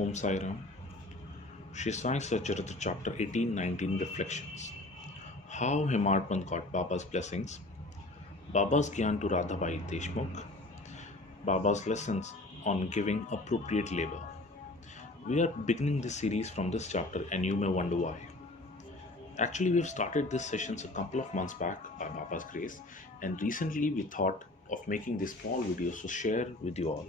Om Sai Ram, Shri Sai Satcharita Chapter 18-19 Reflections. How Himarpan got Baba's blessings, Baba's Gyan to Radhabai Deshmukh, Baba's lessons on giving appropriate labor. We are beginning this series from this chapter, and you may wonder why. Actually, we've started these sessions a couple of months back by Baba's grace, and recently we thought of making these small videos to share with you all.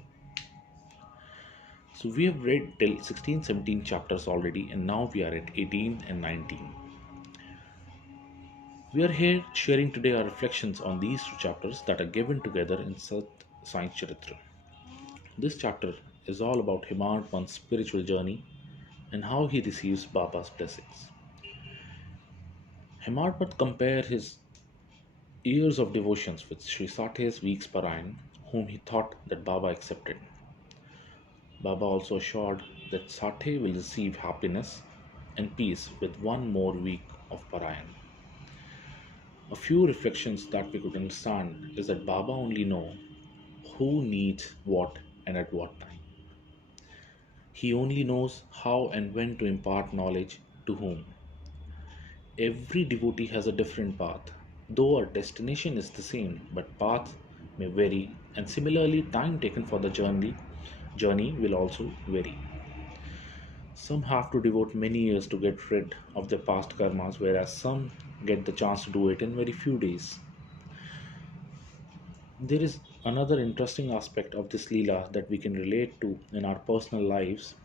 So we have read till 16, 17 chapters already, and now we are at 18 and 19. We are here sharing today our reflections on these two chapters that are given together in Sai Satcharitra. This chapter is all about Himarpan's spiritual journey and how he receives Baba's blessings. Himarpan compared his years of devotions with Sri Sate's weeks Parayan, whom he thought that Baba accepted. Baba also assured that Sate will receive happiness and peace with one more week of Parayan. A few reflections that we could understand is that Baba only knows who needs what and at what time. He only knows how and when to impart knowledge to whom. Every devotee has a different path, though our destination is the same, but path may vary, and similarly time taken for the journey will also vary. Some have to devote many years to get rid of their past karmas, whereas some get the chance to do it in very few days. There is another interesting aspect of this Leela that we can relate to in our personal lives,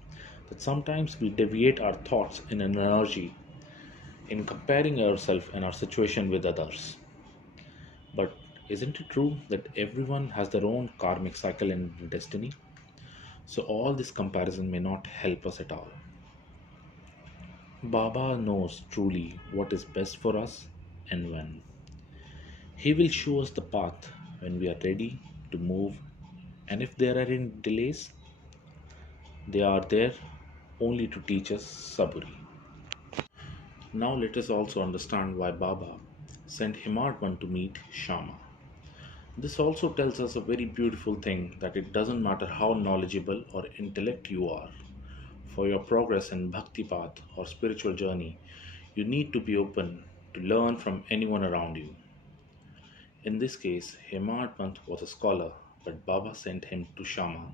that sometimes we deviate our thoughts in an energy in comparing ourselves and our situation with others. But isn't it true that everyone has their own karmic cycle and destiny? So all this comparison may not help us at all. Baba knows truly what is best for us and when. He will show us the path when we are ready to move, and if there are any delays, they are there only to teach us saburi. Now let us also understand why Baba sent Himarpan to meet Shama. This also tells us a very beautiful thing, that it doesn't matter how knowledgeable or intellect you are. For your progress in bhakti path or spiritual journey, you need to be open to learn from anyone around you. In this case, Himarpant was a scholar, but Baba sent him to Shama,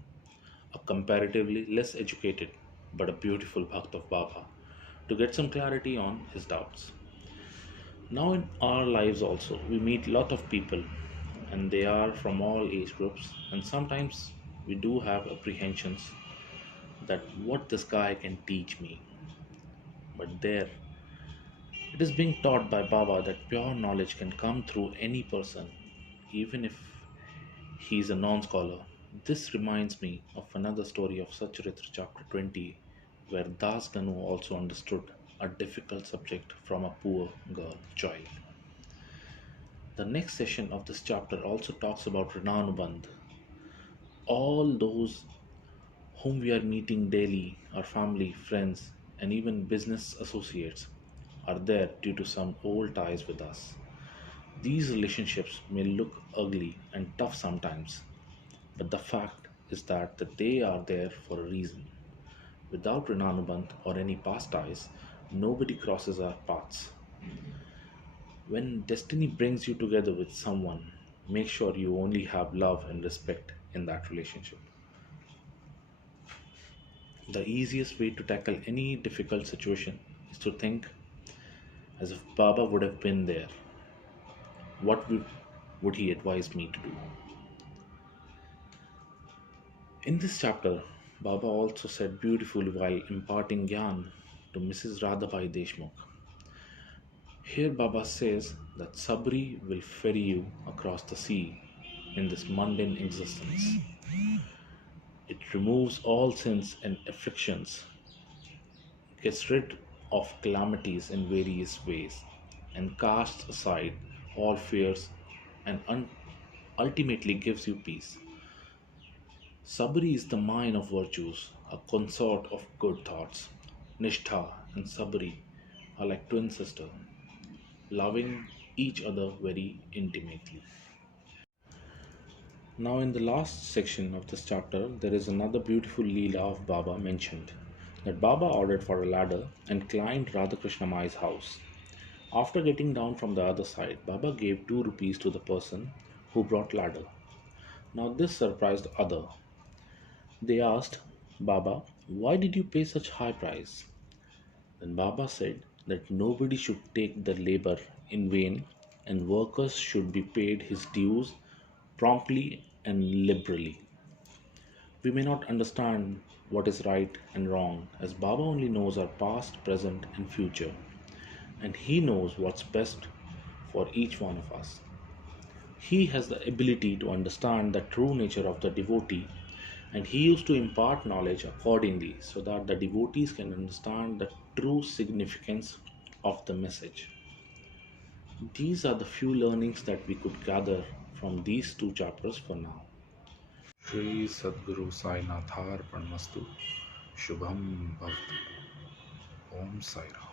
a comparatively less educated but a beautiful bhakt of Baba, to get some clarity on his doubts. Now, in our lives also, we meet lot of people, and they are from all age groups, and sometimes we do have apprehensions that what this guy can teach me. But there, it is being taught by Baba that pure knowledge can come through any person, even if he is a non scholar. This reminds me of another story of Satcharitra chapter 20, where Das Ganu also understood a difficult subject from a poor girl child. The next session of this chapter also talks about Rananubandh. All those whom we are meeting daily, our family, friends, and even business associates, are there due to some old ties with us. These relationships may look ugly and tough sometimes, but the fact is that they are there for a reason. Without Rananubandh or any past ties, nobody crosses our paths. When destiny brings you together with someone, make sure you only have love and respect in that relationship. The easiest way to tackle any difficult situation is to think as if Baba would have been there. What would he advise me to do? In this chapter, Baba also said beautifully while imparting Gyan to Mrs. Radhabai Deshmukh. Here Baba says that Sabri will ferry you across the sea in this mundane existence. It removes all sins and afflictions, gets rid of calamities in various ways, and casts aside all fears and ultimately gives you peace. Sabri is the mine of virtues, a consort of good thoughts. Nishtha and Sabri are like twin sisters, loving each other very intimately. Now, in the last section of this chapter, there is another beautiful Leela of Baba mentioned that Baba ordered for a ladder and climbed Radhakrishna Mai's house. After getting down from the other side, Baba gave 2 rupees to the person who brought ladder. Now, this surprised other. They asked, Baba, why did you pay such high price? Then Baba said that nobody should take the labor in vain and workers should be paid his dues promptly and liberally. We may not understand what is right and wrong, as Baba only knows our past, present, and future, and he knows what's best for each one of us. He has the ability to understand the true nature of the devotee, and he used to impart knowledge accordingly so that the devotees can understand the true significance of the message. These are the few learnings that we could gather from these 2 chapters for now. Shri Sadguru Sainathar Parmastu Shubham Bhavtu Om Sai Ram.